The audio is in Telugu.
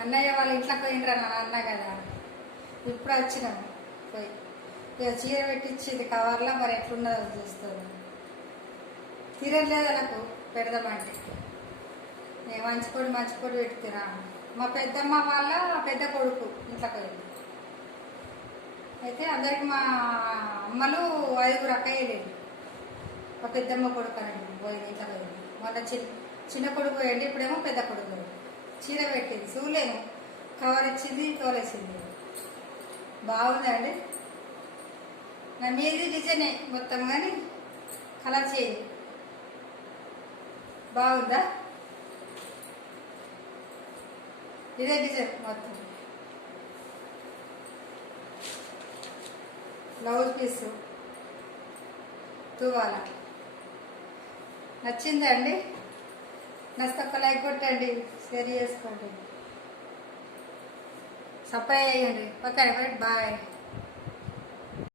అన్నయ్య వాళ్ళ ఇంట్లోకి పోయినరా నా అన్న కదా, ఇప్పుడు వచ్చినాము పోయి. ఇక చీర పెట్టించింది కవర్లో, మరి ఎట్లున్నదో చూస్తుంది. తీరట్లేదు నాకు పెడదామంటే. నేను మంచిపొడి పెడుతున్నా. మా పెద్దమ్మ వాళ్ళ పెద్ద కొడుకు ఇంట్లోకి పోయింది. అయితే అందరికి మా అమ్మలు 5 అక్కయ్యలేదు. మా పెద్దమ్మ కొడుకు అని పోయింది, ఇంట్లోకి పోయింది. మొన్న చిన్న కొడుకు పోయండి, ఇప్పుడేమో పెద్ద కొడుకు. చీర పెట్టింది, చూలేము. కవర్ ఇచ్చింది, తోలేసింది. బాగుందండి. నా మీది డిజైనే మొత్తం, కానీ కలర్ చేయి బాగుందా? ఇదే డిజైన్ మొత్తం. బ్లౌజ్ పీసు తువాల నచ్చిందా అండి? నచ్చితే ఒక లైక్ కొట్టండి, షేర్ చేసుకోండి, సబ్స్క్రైబ్ చేయండి. Okay, bye.